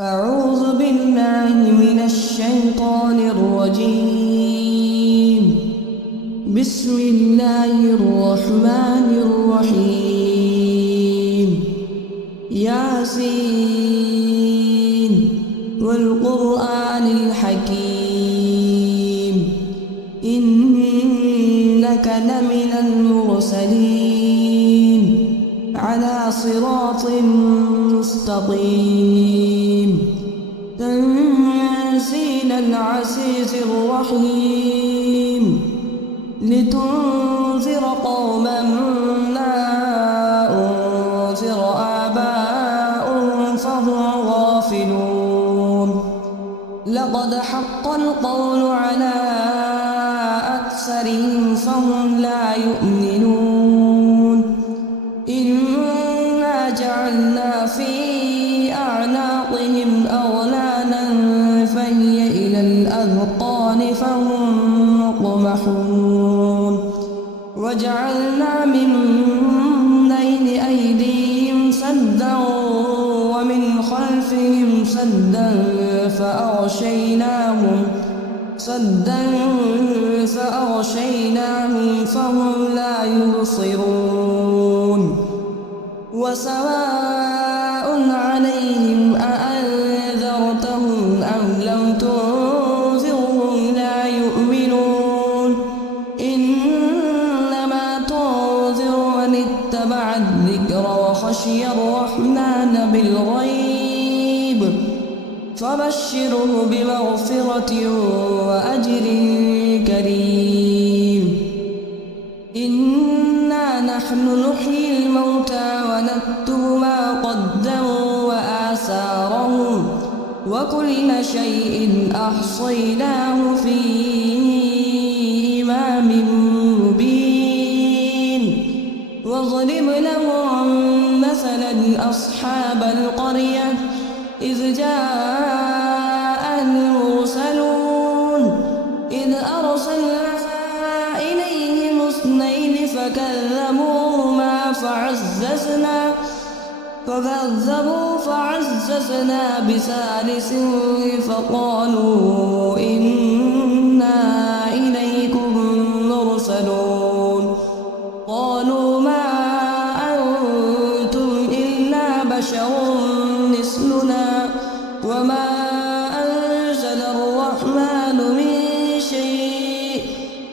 أعوذ بالله من الشيطان الرجيم. بسم الله الرحمن الرحيم. ياسين والقرآن الحكيم إنك لمن المرسلين على صراط مستقيم تنزيل العزيز الرحيم لتنذر قوما ما أنذر آباؤهم فهم غافلون. لقد حق القول على أكثرهم فهم لا يؤمنون. إنا جعلنا في أعناقهم أغلالا فهي إلى الأذقان فهم مقمحون. وجعلنا من بين أيديهم سدا ومن خلفهم سدا فأغشيناهم فهم لا يبصرون. وسواء عليهم أأنذرتهم أم لم تنذرهم لا يؤمنون. إنما تنذر من اتبع الذكر وخشي الرحمن بالغيب فبشره بمغفرة وأجر كريم. إنا نحن نحيي الموتى ونكتب ما قدموا وآثارهم وكل شيء أحصيناه في إمام مبين. واضرب لهم مثلا أصحاب القرية إذ جاء المرسلون إذ أرسلنا إليهم اثنين فكذبوهما فعززنا بثالث فقالوا إنا إليكم مرسلون. قالوا ما أنتم إلا بشر مثلنا وما أنزل الرحمن من شيء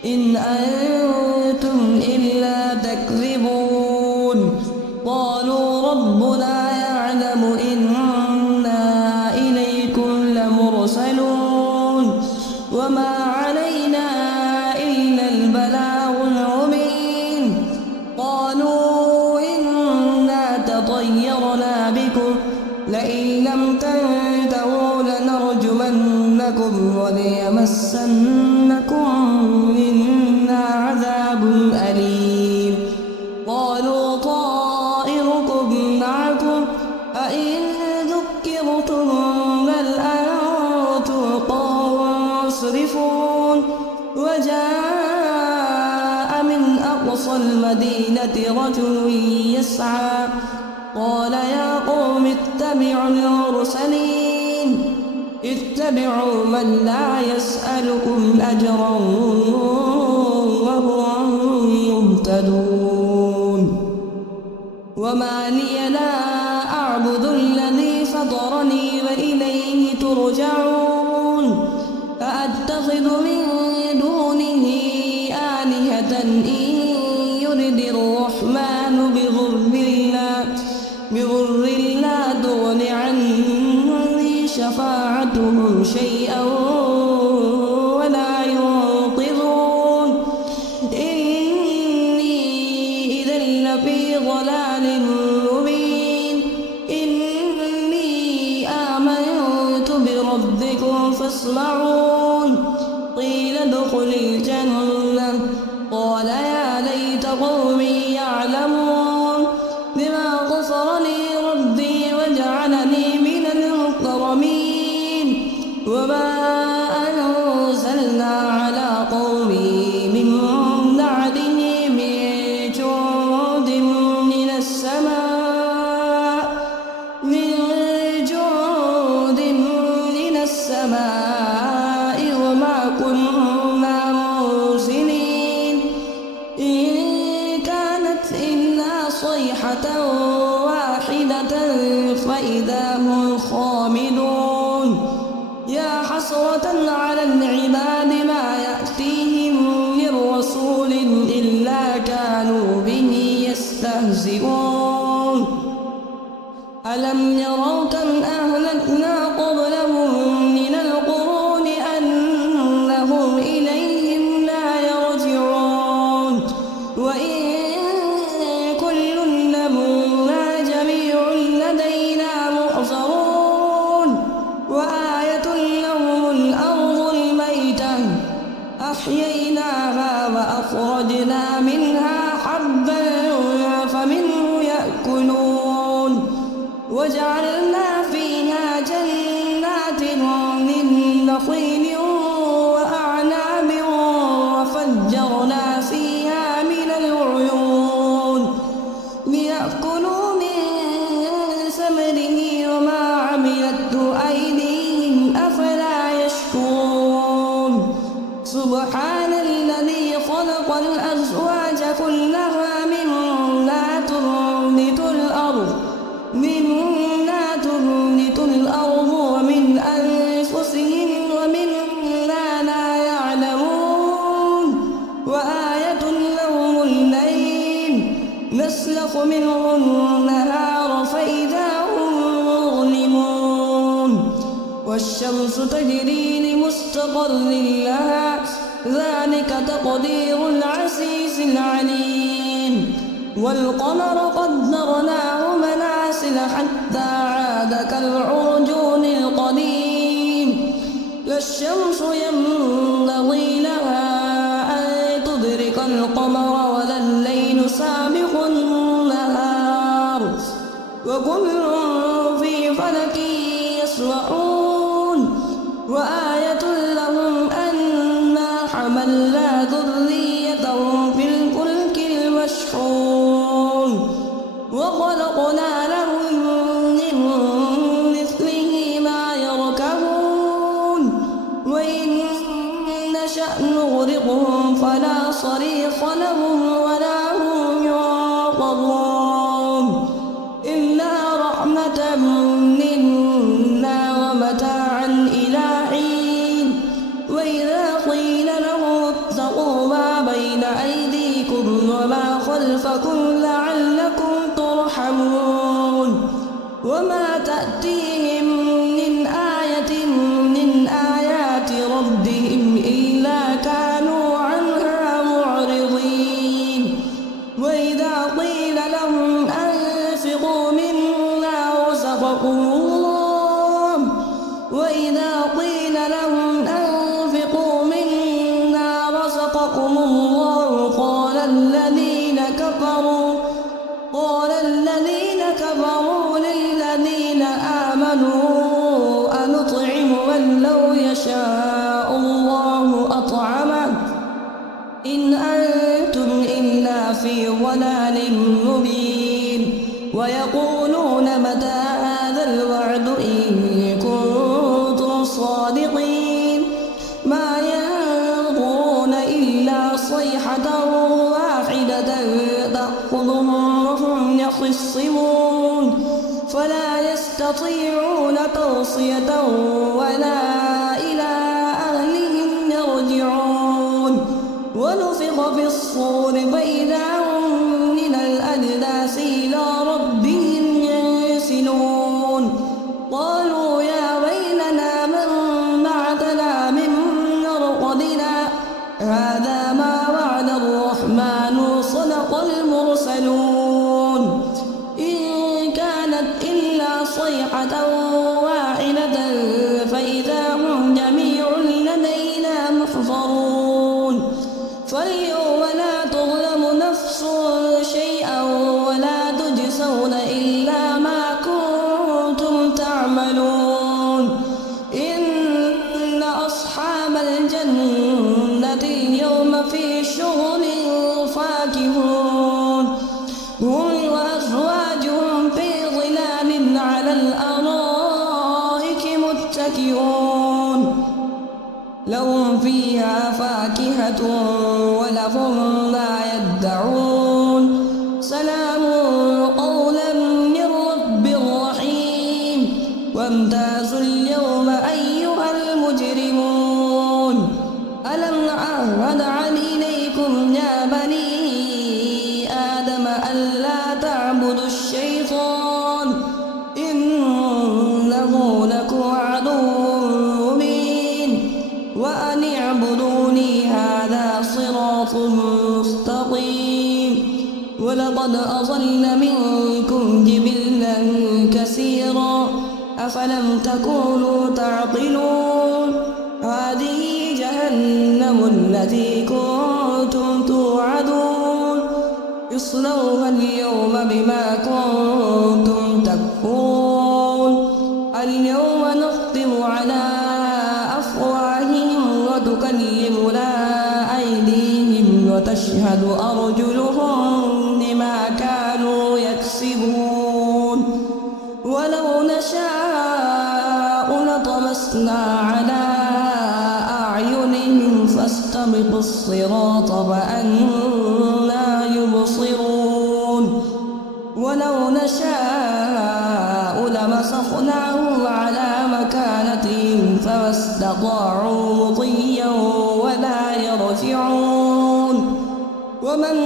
إن أنتم إلا تكذبون. قالوا ربنا يعلم إنا إليكم لمرسلون وما علينا إلا البلاغ المبين. قالوا إنا تطيرنا بكم لئن لم تنتهوا لنرجمنكم وليمسنكم منا عذاب أليم. قالوا طائركم معكم أئن ذكرتم بل أنتم قوم مسرفون. وجاء من أقصى المدينة رجل يسعى قال يا قوم اتبعوا المرسلين اتبعوا من لا يسألكم أجرا وهم مهتدون. وما لي لا أعبد الذي فطرني وإليه ترجعون. أأتخذ من دونه آلهة إن يرد الرحمن بضر لا تغن عني شفاعتهم شيئا ولا ينقذون. إني إذا لفي ضلال مبين. إني آمنت بربكم فاسمعون. قيل ادخل الجنة قال يا ليت قومي يعلمون بما غفر لي ربي وجعلني من المكرمين. وما أنزلنا على قومه من بعده من جند من السماء من جند فإذا هم خامدون يا حسرة على العباد ما يأتيهم من رسول إلا كانوا به يستهزئون ألم يروا كم أهلكنا قبلهم من القرون أنهم إليهم لا يرجعون وإن كل لما جميع لدينا محضرون وآية لهم الأرض الميتة أحييناها وأخرجنا منها حبا فمنه يأكلون وجعلنا فيها جنات من نخيل وأعناب وفجرنا فيها من العيون ليأكلوا من ثمره وما عملته أيديهم أفلا يشكرون سبحان الذي خلق الأزواج كلها مما تنبت الأرض ومن أنفسهم ومما لا يعلمون وآية لهم الليل نسلخ منه النهار فإذا هم مظلمون والشمس تجري لمستقر لها ذلك تقدير العزيز العليم والقمر قدرناه منازل حتى عاد كالعرجون القديم لا الشمس ينبغي لها أن تدرك القمر ولا الليل سابق النهار وكل في فلك يسبحون وآية لهم أنا حملنا ذريتهم في الفلك المشحون وخلقنا لهم من مثله ما يركبون وإن نشأ نغرقهم فلا صريخ لهم ولا هم ينقذون إلا رحمة منا ومتاعا إلى حين وإذا قيل لهم اتقوا ما بين أيديكم وما خلفكم لعلكم ترحمون وما تأتيهم من آية من آيات ربهم إلا كانوا عنها معرضين وإذا قيل لهم أنفقوا مما رزقكم الله وإذا قيل لهم أنفقوا مما رزقكم الله قال الذين كفروا للذين آمنوا أنطعم من لو يشاء الله أطعمه إن أنتم إلا في ضلال مبين ويقولون متى هذا الوعد إن كنتم صادقين ما ينظرون إلا صيحة واحدة تأخذهم وهم يخصمون فلا يستطيعون توصية ولا إلى أهلهم يرجعون ونفخ في الصور فإذا هم من الأجداث إلى ربهم ينسلون قالوا يا ويلنا من بعثنا من مرقدنا هذا ما وعد الرحمن وصدق المرسلون إن كانت إلا صيحة واحدة فإذا هم جميع لدينا محضرون فاليوم لا تظلم نفس شيئا ولا تجزون إلا ما كنتم تعملون إن أصحاب الجنة اليوم في شغل فاكهون هم وأزواجهم في ظلال على الأرائك متكئون لهم فيها فاكهة ولهم ما يدعون سلام قولا من رب رحيم امتازوا اليوم أيها المجرمون ألم أعهد إليكم يا بني آدم ألا تعبدوا الشيطان إنه لكم عدو مبين وأن اعبدوني هذا صراط مستقيم ولقد أضل منكم جبلا كثيرا أفلم تكونوا تعقلون هذه جهنم التي كنتم توعدون اصلوها اليوم بما كنتم تكفرون اليوم نختم على أفواههم وتكلمنا أيديهم وتشهد أرجلهم بما كانوا يكسبون ولو نشاء لطمسنا على أعينهم فاستبقوا الصراط فأنى يبصرون ولو نشاء لمسخناهم على مكانتهم فما استطاعوا مضيا ولا يرجعون ومن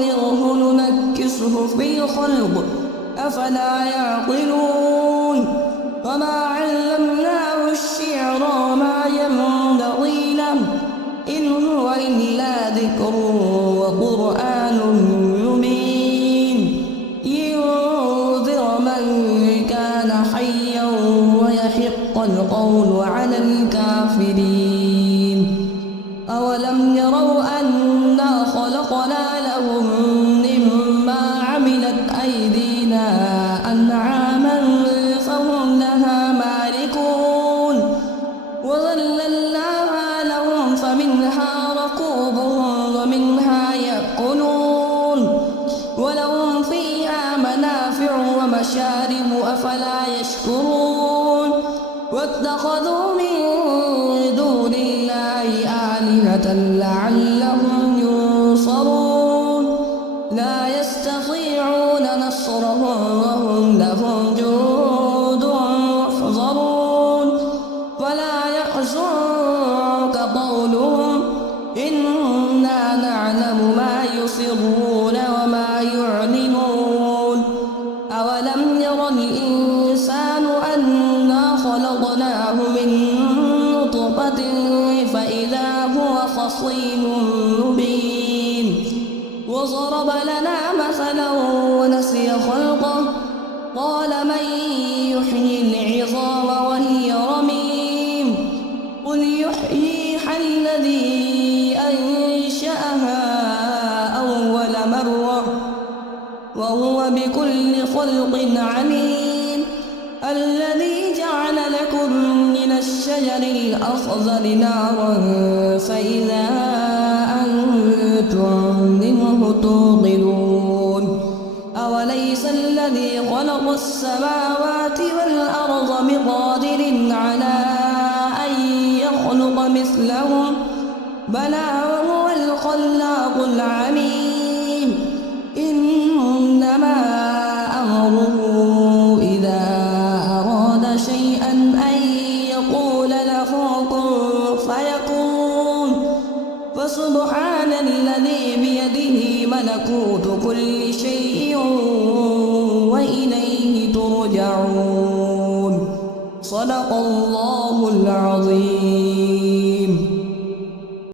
نعمره ننكسه في الخلق أفلا يعقلون وما علمناه الشعر وما ينبغي له إن هو إلا ذكر وقرآن مبين ينذر من كان حيا ويحق القول على الكافرين أولم يروا أنا خلقنا لهم مما عملت أيدينا أنعاما فهم لها مالكون وظللناها لهم فمنها ركوبهم ومنها يأكلون ولهم فيها منافع ومشارب أفلا يشكرون واتخذوا من دون الله آلهة لعلهم ينصرون لا يستطيعون نصرهم وهم لهم جند محضرون ولا يحزنك قولهم إنا نعلم ما يسرون وما يعلنون أولم ير الإنسان أنا خلقناه من نطفة فإذا هو خصيم مبين وضرب لنا مثلا ونسي خلقه قال من يحيي العظام وهي رميم قل يحييها الذي أنشأها أول مرة وهو بكل خلق عليم الذي جعل لكم من الشجر الأخضر نارا فإذا أنتم منه توقدون أوليس الذي خلق السماوات والأرض بقادر على أن يخلق مثلهم بلى وهو الخلاق العليم إنما أمره إذا أراد شيئا أن يقول له كن فيكون فسبحان الذي بيده ملكوت كل شيء وإليه ترجعون صدق الله العظيم.